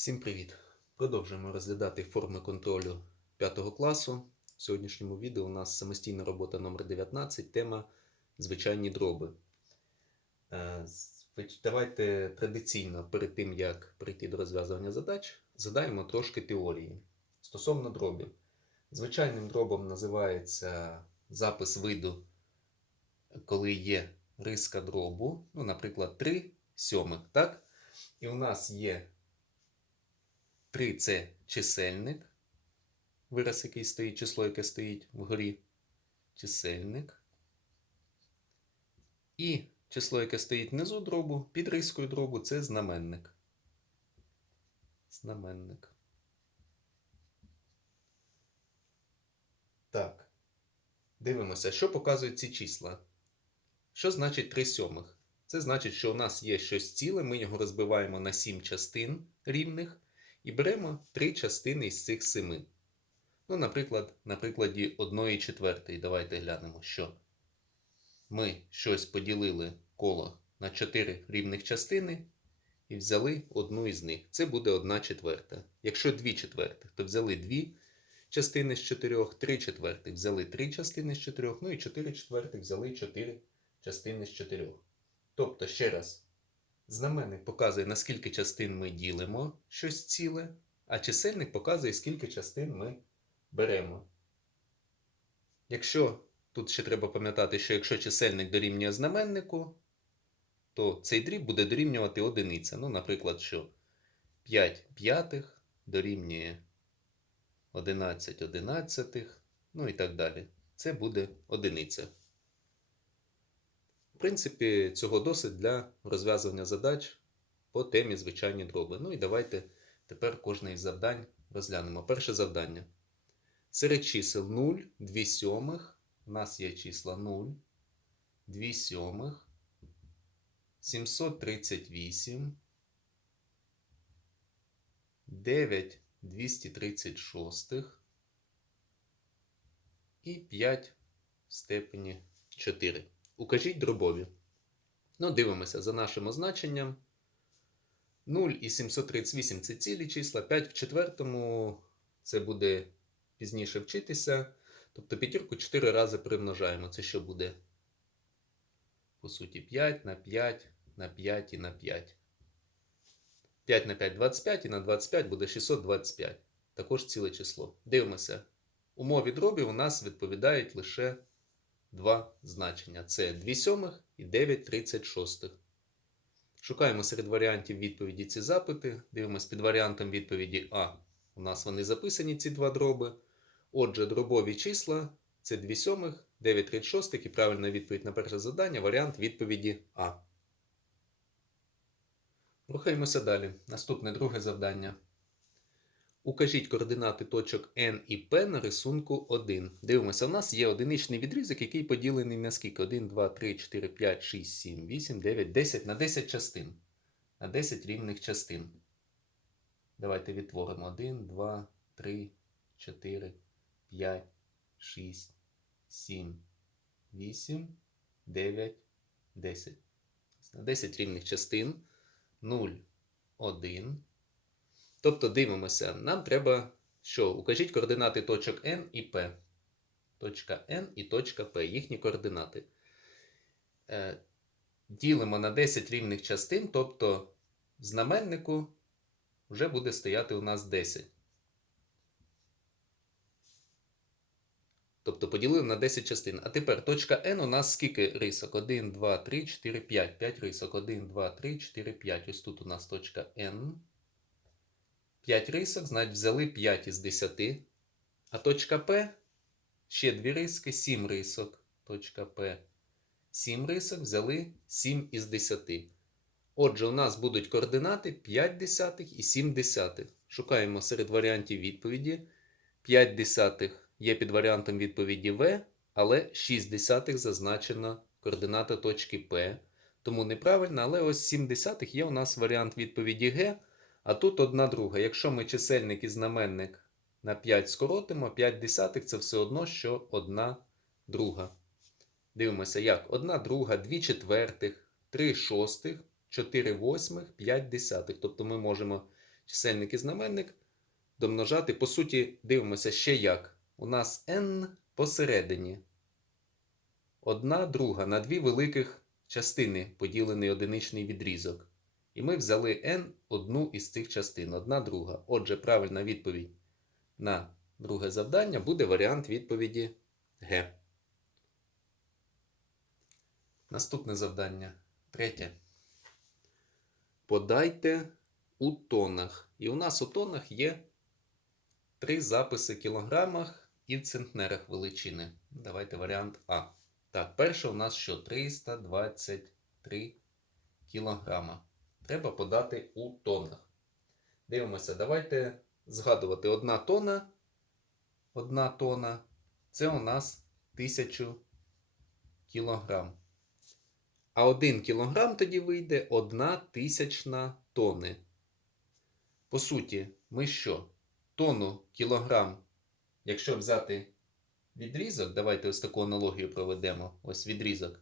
Всім привіт! Продовжуємо розглядати форми контролю 5 класу. В сьогоднішньому відео у нас самостійна робота номер 19 тема звичайні дроби. Е, Давайте традиційно перед тим, як перейти до розв'язування задач, задаємо трошки теорії стосовно дробів. Звичайним дробом називається запис виду, коли є риска дробу, ну, наприклад, 3 сьомих, так? І у нас є 3 це чисельник, вираз, який стоїть, число, яке стоїть вгорі, чисельник. І число, яке стоїть внизу дробу, під рискою дробу, це знаменник. Знаменник. Так. Дивимося, що показують ці числа. Що значить 3 сьомих? Це значить, що у нас є щось ціле, ми його розбиваємо на 7 частин рівних і беремо 3 частини із цих 7. Ну, наприклад, на прикладі 1 четвертої. Давайте глянемо, що ми щось поділили коло на 4 рівних частини і взяли одну із них. Це буде 1 четверта. Якщо 2 четвертих, то взяли 2 частини з 4, 3 четвертих взяли 3 частини з 4, ну і 4 четвертих взяли 4 частини з 4. Тобто, ще раз, знаменник показує, на скільки частин ми ділимо щось ціле, а чисельник показує, скільки частин ми беремо. Якщо тут ще треба пам'ятати, що якщо чисельник дорівнює знаменнику, то цей дріб буде дорівнювати одиниця. Ну, наприклад, що 5 п'ятих дорівнює 11 одинадцятих, ну і так далі. Це буде одиниця. Принципі, цього досить для розв'язування задач по темі звичайні дроби. Ну і давайте тепер кожне із завдань розглянемо. Перше завдання. Серед чисел 0, 2 сьомих. У нас є числа 0, 2 сьомих, 738, 9 236 і 5 в степені 4. Укажіть дробові. Ну, дивимося за нашим означенням. 0 і 738 це цілі числа. 5 в четвертому це буде пізніше вчитися. Тобто п'ятірку 4 рази примножаємо. Це що буде? По суті, 5 на 5 на 5 і на 5. 5 на 5 25 і на 25 буде 625. Також ціле число. Дивимося. Умові дробів у нас відповідають лише два значення. Це 2 сьомих і 9 36. Шукаємо серед варіантів відповіді ці запити. Дивимось під варіантом відповіді А. У нас вони записані, ці два дроби. Отже, дробові числа це 2 сьомих, 9 36 і правильна відповідь на перше завдання варіант відповіді А. Рухаємося далі. Наступне друге завдання. Укажіть координати точок N і P на рисунку 1. Дивимося, у нас є одиничний відрізок, який поділений на скільки? 1, 2, 3, 4, 5, 6, 7, 8, 9, 10 на 10 частин. На 10 рівних частин. Давайте відтворимо 1, 2, 3, 4, 5, 6, 7, 8, 9, 10. На 10 рівних частин. 0, 1. Тобто дивимося, нам треба що? Укажіть координати точок N і P. Точка N і точка P, їхні координати. Е, Ділимо на 10 рівних частин, тобто в знаменнику вже буде стояти у нас 10. Тобто поділили на 10 частин. А тепер точка N у нас скільки рисок? 1, 2, 3, 4, 5. 5 рисок. 1, 2, 3, 4, 5. Ось тут у нас точка N. 5 рисок, значить взяли 5 із 10. А точка P ще 2 риски, 7 рисок. Точка P. 7 рисок взяли 7 із 10. Отже, у нас будуть координати 5 десятих і 7 десятих. Шукаємо серед варіантів відповіді. 5 десятих є під варіантом відповіді В, але 6 десятих зазначено координата точки P. Тому неправильно, але ось 7 десятих є у нас варіант відповіді Г. А тут одна друга. Якщо ми чисельник і знаменник на 5 скоротимо, 5 десятих це все одно, що одна друга. Дивимося, як? Одна друга, 2 четвертих, 3 шостих, 4 восьмих, 5 десятих. Тобто ми можемо чисельник і знаменник домножати. По суті, дивимося ще як. У нас n посередині. Одна друга на дві великих частини поділений одиничний відрізок. І ми взяли n одну із цих частин, одна друга. Отже, правильна відповідь на друге завдання буде варіант відповіді Г. Наступне завдання. Третє. Подайте у тонах. І у нас у тонах є три записи в кілограмах і в центнерах величини. Давайте варіант А. Так, перше у нас що? 323 кілограма. Треба подати у тонах. Дивимося, давайте згадувати одна тона. Одна тона. Це у нас 1000 кілограм. А 1 кілограм тоді вийде 1 тисячна тони. По суті, ми що? Тону кілограм, якщо взяти відрізок, давайте ось таку аналогію проведемо. Ось відрізок.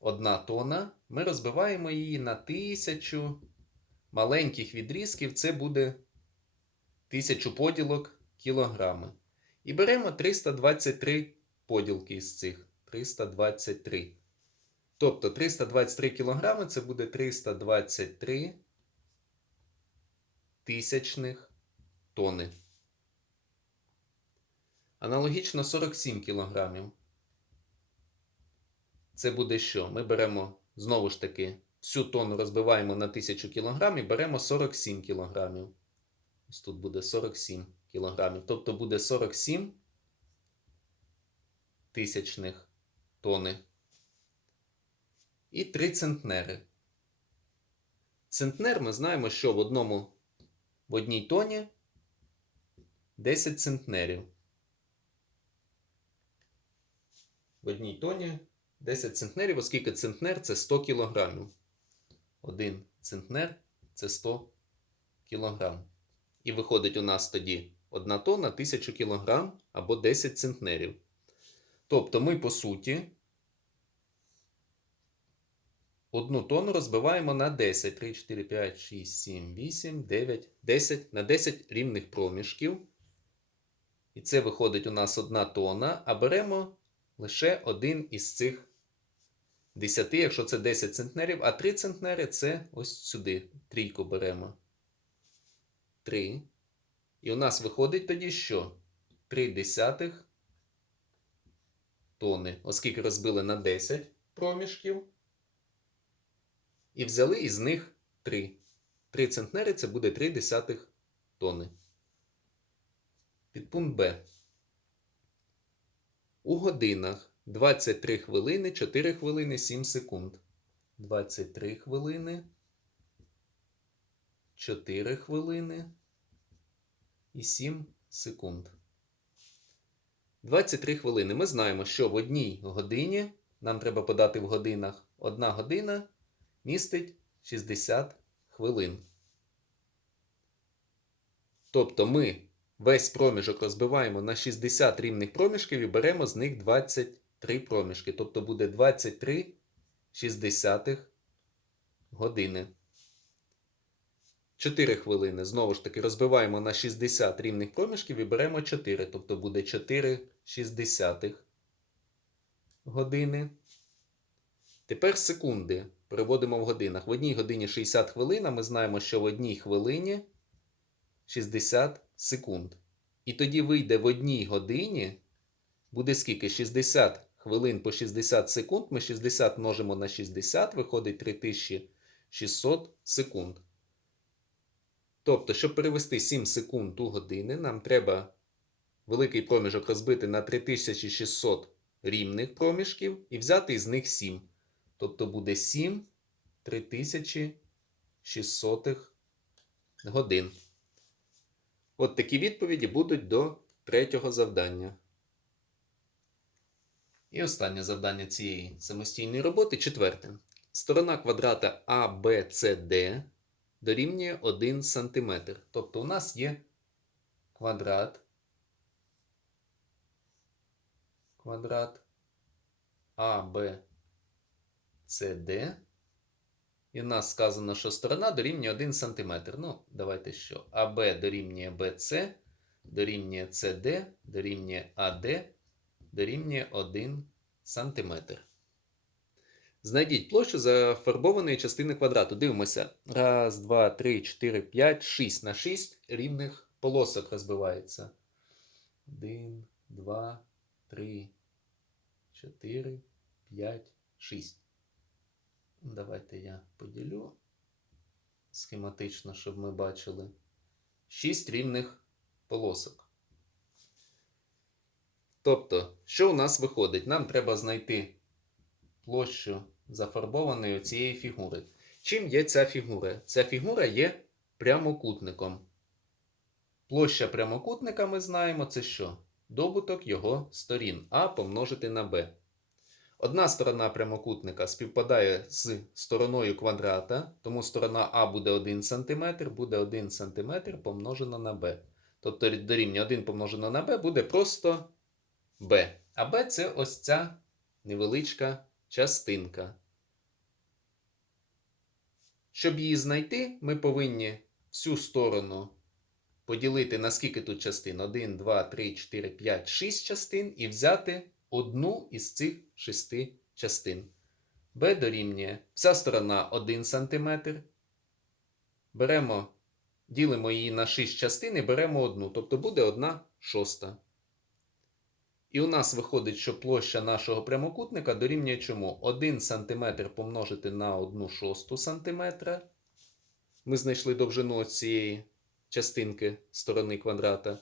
Одна тона. Ми розбиваємо її на тисячу маленьких відрізків. Це буде тисячу поділок кілограми. І беремо 323 поділки із цих. 323. Тобто 323 кілограми це буде 323 тисячних тони. Аналогічно 47 кілограмів. Це буде що? Ми беремо знову ж таки всю тонну розбиваємо на 1000 кг і беремо 47 кг. Ось тут буде 47 кг. Тобто буде 47 тисячних тони. І 3 центнери. Центнер ми знаємо, що в одному в одній тоні 10 центнерів. В одній тоні 10 центнерів, оскільки центнер це 100 кілограмів. Один центнер це 100 кілограм. І виходить у нас тоді 1 тонна 1000 кілограм або 10 центнерів. Тобто ми, по суті, одну тонну розбиваємо на 10, 3, 4, 5, 6, 7, 8, 9, 10 на 10 рівних проміжків. І це виходить у нас 1 тонна, а беремо лише один із цих 10, якщо це 10 центнерів, а 3 центнери це ось сюди. Трійку беремо. 3. І у нас виходить тоді що? 3 десятих тони, оскільки розбили на 10 проміжків. І взяли із них 3. 3 центнери це буде 3 десятих тони. Підпункт Б. У годинах 23 хвилини, 4 хвилини, 7 секунд. 23 хвилини. 4 хвилини і 7 секунд. 23 хвилини. Ми знаємо, що в одній годині нам треба подати в годинах. Одна година містить 60 хвилин. Тобто ми весь проміжок розбиваємо на 60 рівних проміжків і беремо з них 23 проміжки. Тобто буде 23 60 години. 4 хвилини. Знову ж таки, розбиваємо на 60 рівних проміжків і беремо 4. Тобто буде 4 60 години. Тепер секунди переводимо в годинах. В одній годині 60 хвилин, а ми знаємо, що в одній хвилині 60 секунд. І тоді вийде в одній годині, буде скільки? 60 хвилин по 60 секунд. Ми 60 множимо на 60, виходить 3600 секунд. Тобто, щоб перевести 7 секунд у години, нам треба великий проміжок розбити на 3600 рівних проміжків і взяти із них 7. Тобто буде 7 3600 годин. От такі відповіді будуть до третього завдання. І останнє завдання цієї самостійної роботи четверте. Сторона квадрата ABCD дорівнює 1 см. Тобто у нас є квадрат. Квадрат ABCD І в нас сказано, що сторона дорівнює 1 см. Ну, давайте що? АБ дорівнює BC, дорівнює CD, дорівнює AD, дорівнює 1 см. Знайдіть площу зафарбованої частини квадрату. Дивимося. Раз, два, три, чотири, п'ять, шість. На 6 рівних полосок розбивається. Один, два, три, чотири, п'ять, шість. Давайте я поділю схематично, щоб ми бачили. 6 рівних полосок. Тобто, що у нас виходить? Нам треба знайти площу зафарбованої цієї фігури. Чим є ця фігура? Ця фігура є прямокутником. Площа прямокутника ми знаємо, це що? Добуток його сторін А помножити на Б. Одна сторона прямокутника співпадає з стороною квадрата, тому сторона А буде 1 см, буде 1 см помножено на b. Тобто дорівнює 1 помножено на b буде просто b. А b це ось ця невеличка частинка. Щоб її знайти, ми повинні всю сторону поділити на скільки тут частин? 1, 2, 3, 4, 5, 6 частин і взяти одну із цих шести частин. b дорівнює вся сторона 1 см. Беремо, ділимо її на 6 частин і беремо одну, тобто буде 1 шоста. І у нас виходить, що площа нашого прямокутника дорівнює чому? 1 см помножити на 1 шосту см. Ми знайшли довжину цієї частинки сторони квадрата.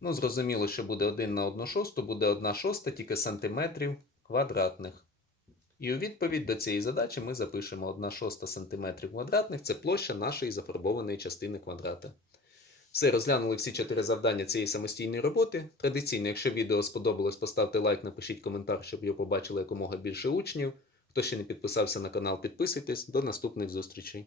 Ну, зрозуміло, що буде 1 на 1 шосту, буде 1 шоста тільки сантиметрів квадратних. І у відповідь до цієї задачі ми запишемо 1 шоста сантиметрів квадратних це площа нашої зафарбованої частини квадрата. Все, розглянули всі чотири завдання цієї самостійної роботи. Традиційно, якщо відео сподобалось, поставте лайк, напишіть коментар, щоб його побачили якомога більше учнів. Хто ще не підписався на канал, підписуйтесь. До наступних зустрічей.